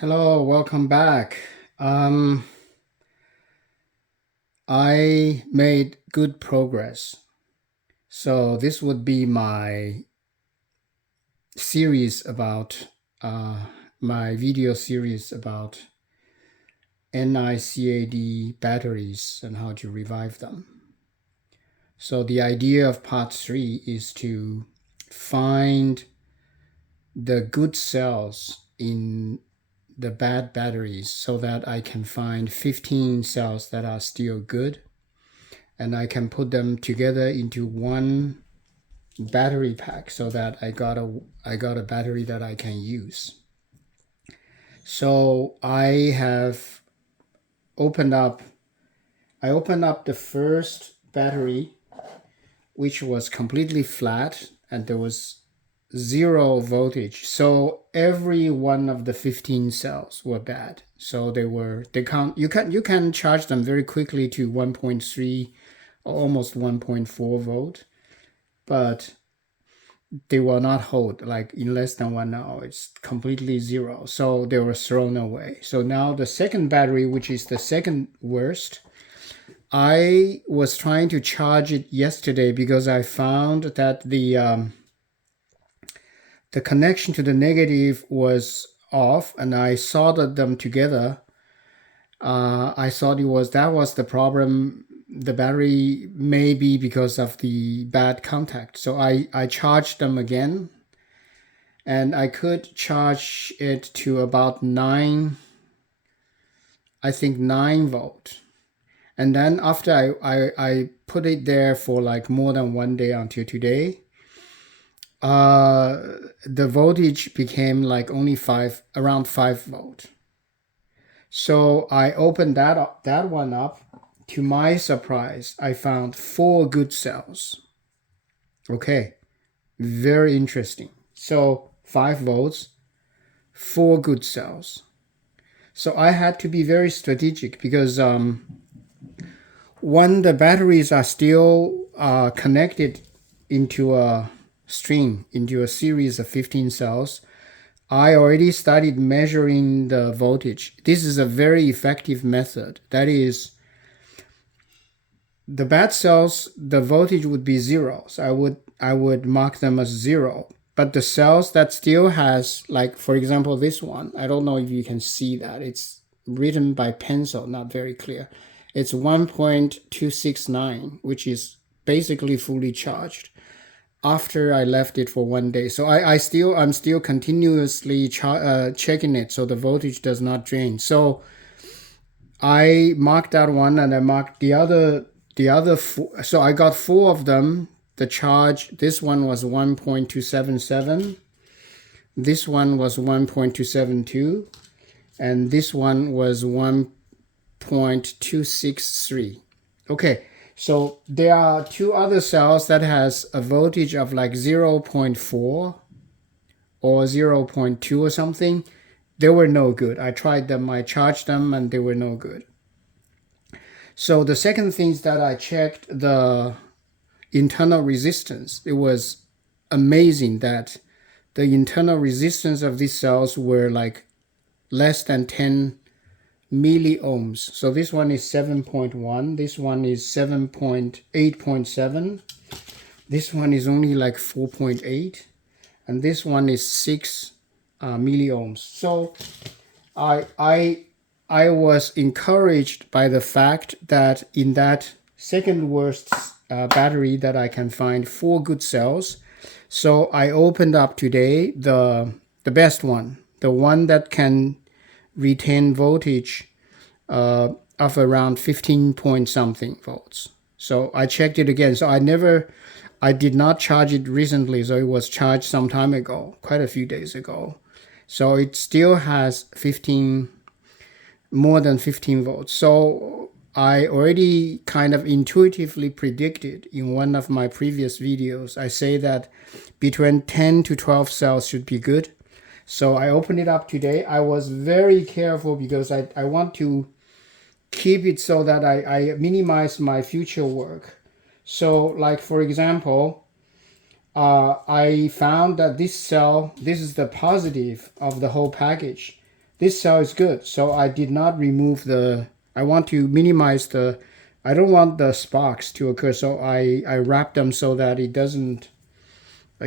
Hello, welcome back. I made good progress. So this would be my series about my video series about NiCad batteries and how to revive them. So the idea of part 3 is to find the good cells in the bad batteries so that I can find 15 cells that are still good, and I can put them together into one battery pack so that I got a battery that I can use. So I opened up the first battery, which was completely flat, and there was 0 voltage. So every one of the 15 cells were bad. So you can charge them very quickly to 1.3 or almost 1.4 volt, but they will not hold. Like in less than 1 hour, it's completely 0. So they were thrown away. So now the second battery, which is the second worst, I was trying to charge it yesterday because I found that the connection to the negative was off, and I soldered them together. I thought that was the problem. The battery may be because of the bad contact. So I charged them again, and I could charge it to about 9 volt. And then after I put it there for like more than 1 day until today, the voltage became like only around 5 volt. So I opened that one up. To my surprise, I found 4 good cells. Okay, very interesting. So 5 volts, 4 good cells. So I had to be very strategic because when the batteries are still connected into a string, into a series of 15 cells, I already started measuring the voltage. This is a very effective method. That is, the bad cells, the voltage would be 0. So I would mark them as 0. But the cells that still has, like for example this one, I don't know if you can see that. It's written by pencil, not very clear. It's 1.269, which is basically fully charged after I left it for 1 day. So I'm still continuously checking it so the voltage does not drain. So I marked that one, and I marked the other 4. So I got 4 of them. The charge, this one was 1.277, this one was 1.272, and this one was 1.263. Okay, so there are 2 other cells that has a voltage of like 0.4 or 0.2 or something. They were no good. I tried them, I charged them, and they were no good. So the second thing is that I checked the internal resistance. It was amazing that the internal resistance of these cells were like less than 10 milliohms. So this one is 7.1, this one is 8.7, this one is only like 4.8, and this one is 6 milliohms. So I was encouraged by the fact that in that second worst battery that I can find 4 good cells. So I opened up today the best one, the one that can retain voltage of around 15 point something volts. So I checked it again. So I did not charge it recently. So it was charged some time ago, quite a few days ago. So it still has more than 15 volts. So I already kind of intuitively predicted in one of my previous videos. I say that between 10 to 12 cells should be good. So I opened it up today. I was very careful because I want to keep it so that I minimize my future work. So like for example, I found that this cell, this is the positive of the whole package. this cell is good. So I did not remove the, I want to minimize the, I don't want the sparks to occur. So I wrap them so that it doesn't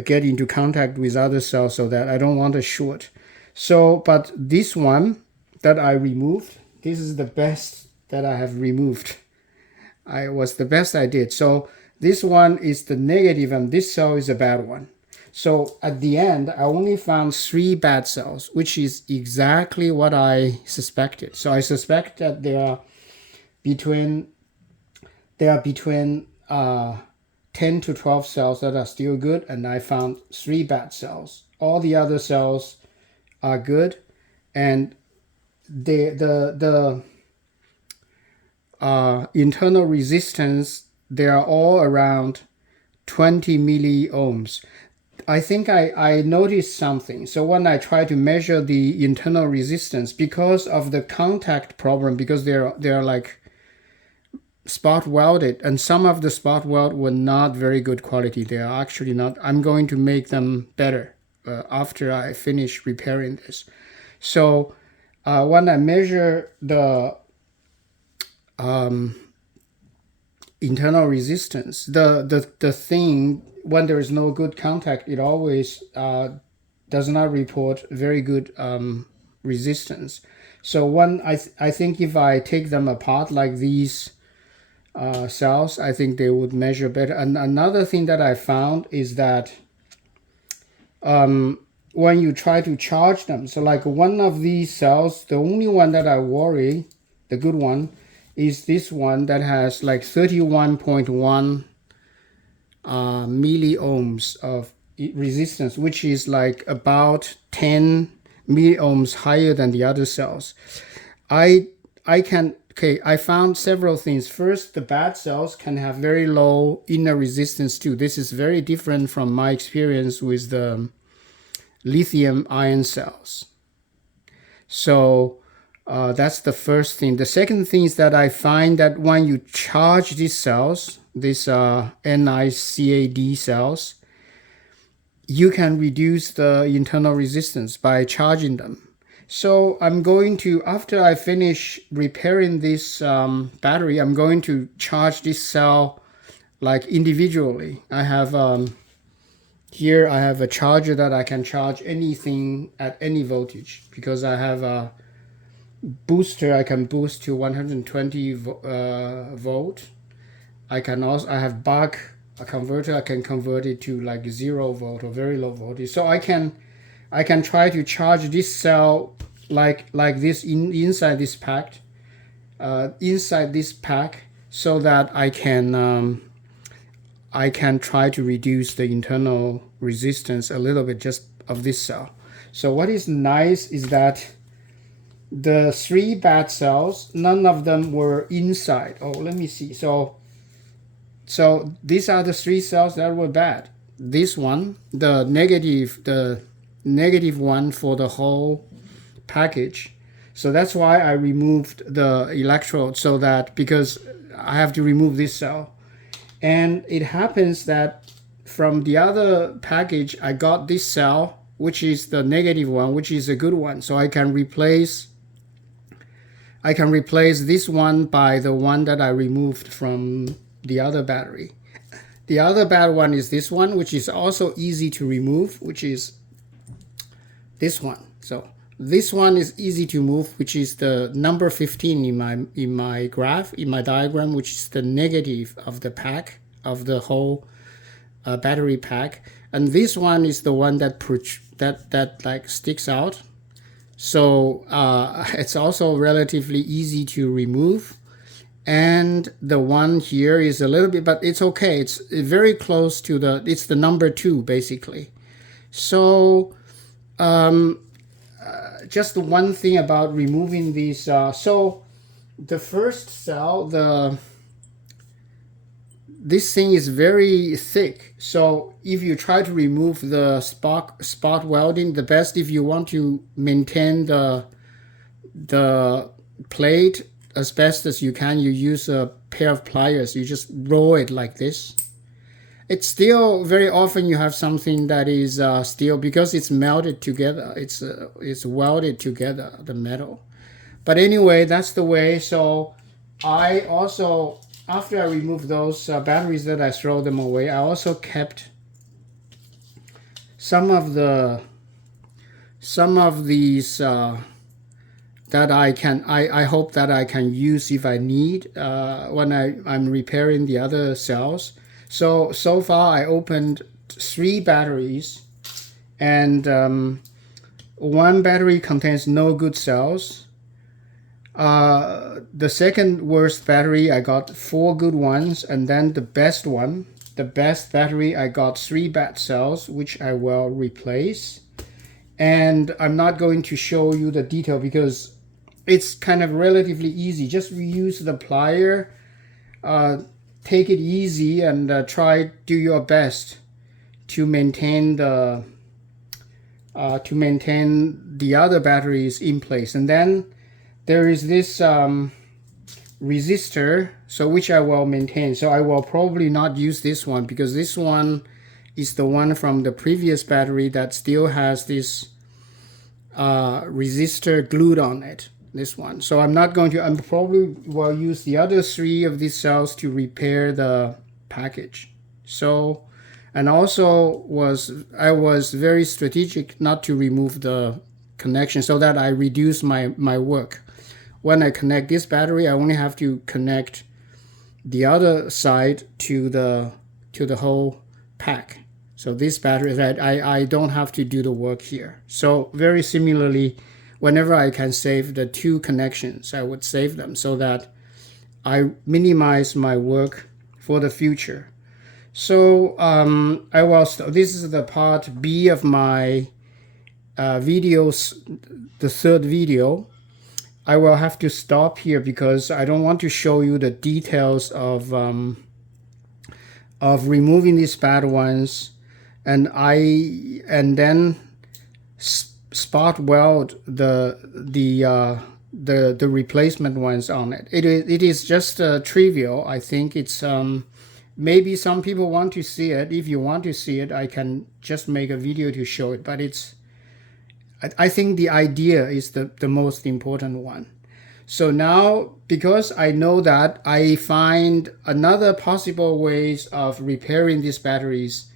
get into contact with other cells, so that I don't want a short. So, but this one that I removed, this is the best that I have removed. I was the best I did. So this one is the negative and this cell is a bad one. So at the end, I only found 3 bad cells, which is exactly what I suspected. So I suspect that there are between 10 to 12 cells that are still good, and I found 3 bad cells. All the other cells are good, and the internal resistance, they are all around 20 milliohms. I think I noticed something. So when I try to measure the internal resistance, because of the contact problem, because they're like spot welded, and some of the spot weld were not very good quality. They are actually not. I'm going to make them better after I finish repairing this. So when I measure the internal resistance, the thing, when there is no good contact, it always does not report very good resistance. So when I think if I take them apart like these cells, I think they would measure better. And another thing that I found is that when you try to charge them, so like one of these cells, the only one that I worry, the good one, is this one that has like 31.1 milliohms of resistance, which is like about 10 milliohms higher than the other cells. I found several things. First, the bad cells can have very low inner resistance too. This is very different from my experience with the lithium ion cells. So that's the first thing. The second thing is that I find that when you charge these cells, these NiCad cells, you can reduce the internal resistance by charging them. So I'm going to, after I finish repairing this battery, I'm going to charge this cell like individually. I have here I have a charger that I can charge anything at any voltage, because I have a booster I can boost to 120 volt. I have buck a converter, I can convert it to like 0 volt or very low voltage. So I can try to charge this cell like this inside this pack, so that I can try to reduce the internal resistance a little bit just of this cell. So what is nice is that the 3 bad cells, none of them were inside. Oh, let me see. So these are the 3 cells that were bad. This one, the negative one for the whole package. So that's why I removed the electrode, so that, because I have to remove this cell. And it happens that from the other package, I got this cell, which is the negative one, which is a good one. So I can replace this one by the one that I removed from the other battery. The other bad one is this one, which is also easy to remove, which is this one. So this one is easy to move, which is the number 15 in my graph, in my diagram, which is the negative of the pack, of the whole battery pack. And this one is the one that like sticks out. So it's also relatively easy to remove. And the one here is a little bit, but it's okay. It's very close to it's the number 2 basically. So just one thing about removing these. So the first cell, this thing is very thick. So if you try to remove the spot welding, the best, if you want to maintain the plate as best as you can, you use a pair of pliers. You just roll it like this. it's still very often you have something that is still, because it's melted together, it's welded together, the metal. But anyway, that's the way. So I also, after I removed those batteries that I throw them away, I also kept some of these that I hope that I can use if I need when I'm repairing the other cells. So far I opened 3 batteries, and one battery contains no good cells. The second worst battery, I got 4 good ones, and then the best battery, I got 3 bad cells, which I will replace. And I'm not going to show you the detail because it's kind of relatively easy. Just reuse the plier, take it easy, and do your best to maintain the other batteries in place. And then there is this resistor, so which I will maintain. So I will probably not use this one, because this one is the one from the previous battery that still has this resistor glued on it, this one. So I'm not going to, I probably will use the other 3 of these cells to repair the package. So, and also I was very strategic not to remove the connection, so that I reduce my work. When I connect this battery, I only have to connect the other side to the whole pack. So this battery, I don't have to do the work here. So very similarly, whenever I can save the 2 connections, I would save them so that I minimize my work for the future. So this is the part B of my videos, the 3rd video. I will have to stop here because I don't want to show you the details of removing these bad ones, and then spot weld the replacement ones on it. It is just trivial. I think it's maybe some people want to see it. If you want to see it, I can just make a video to show it, but I think the idea is the most important one. So now, because I know that, I find another possible ways of repairing these batteries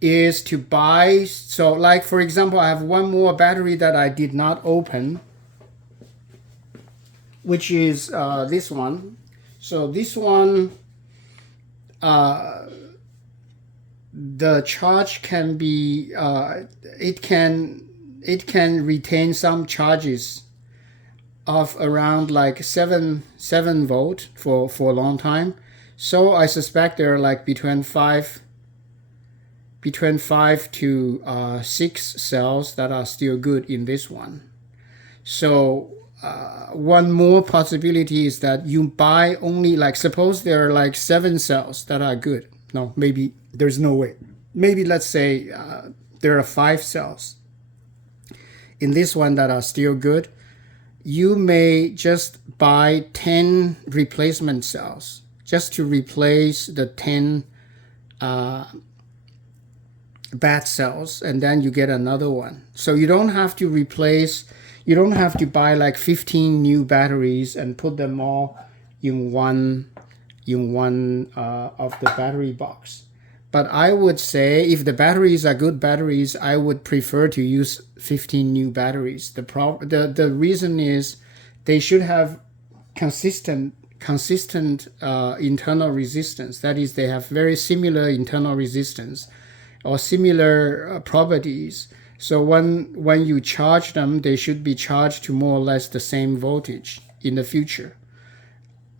is to buy. So like, for example, I have one more battery that I did not open, which is this one. So this one, the charge can be, it can retain some charges of around like 7 volt for a long time. So I suspect there are like between 5 to 6 cells that are still good in this one. So one more possibility is that you buy only, like, suppose there are like 7 cells that are good. No, maybe there's no way. Maybe let's say there are 5 cells in this one that are still good. You may just buy 10 replacement cells just to replace the 10 bad cells, and then you get another one. So you don't have to buy like 15 new batteries and put them all in one of the battery box. But I would say if the batteries are good batteries, I would prefer to use 15 new batteries. The reason is they should have consistent internal resistance. That is, they have very similar internal resistance or similar properties. So when you charge them, they should be charged to more or less the same voltage in the future.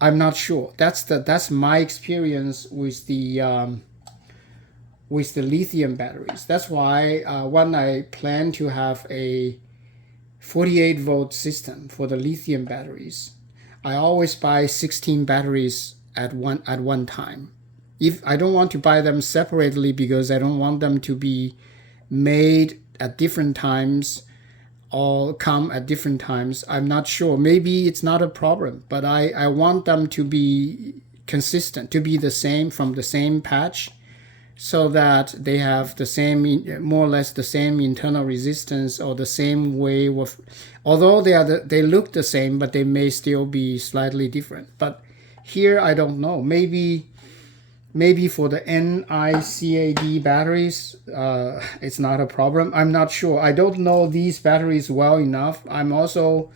I'm not sure. That's my experience with the lithium batteries. That's why when I plan to have a 48 volt system for the lithium batteries, I always buy 16 batteries at one time. If I don't want to buy them separately, because I don't want them to be made at different times or come at different times. I'm not sure. Maybe it's not a problem, but I want them to be consistent, to be the same, from the same patch, so that they have the same, more or less the same internal resistance or the same way of, although they look the same, but they may still be slightly different. But here I don't know. Maybe for the NiCad batteries, it's not a problem. I'm not sure. I don't know these batteries well enough. I'm also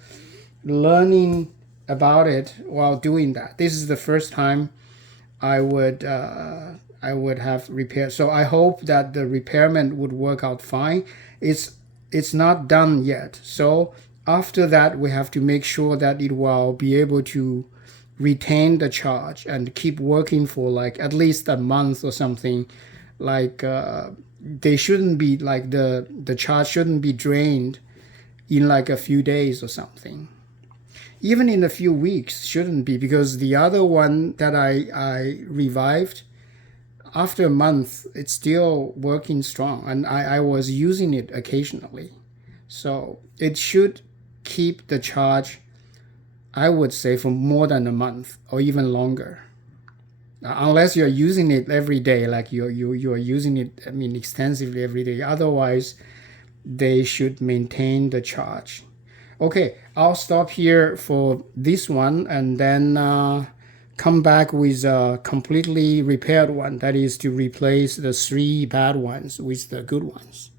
learning about it while doing that. This is the first time I would have repaired. So I hope that the repairment would work out fine. It's not done yet. So after that, we have to make sure that it will be able to retain the charge and keep working for like at least a month or something. Like they shouldn't be like the charge shouldn't be drained in like a few days or something. Even in a few weeks shouldn't be, because the other one that I revived, after a month, it's still working strong, and I was using it occasionally. So it should keep the charge, I would say, for more than a month or even longer. Unless you're using it every day, like you're using it, I mean, extensively every day. Otherwise, they should maintain the charge. Okay, I'll stop here for this one and then come back with a completely repaired one. That is to replace the 3 bad ones with the good ones.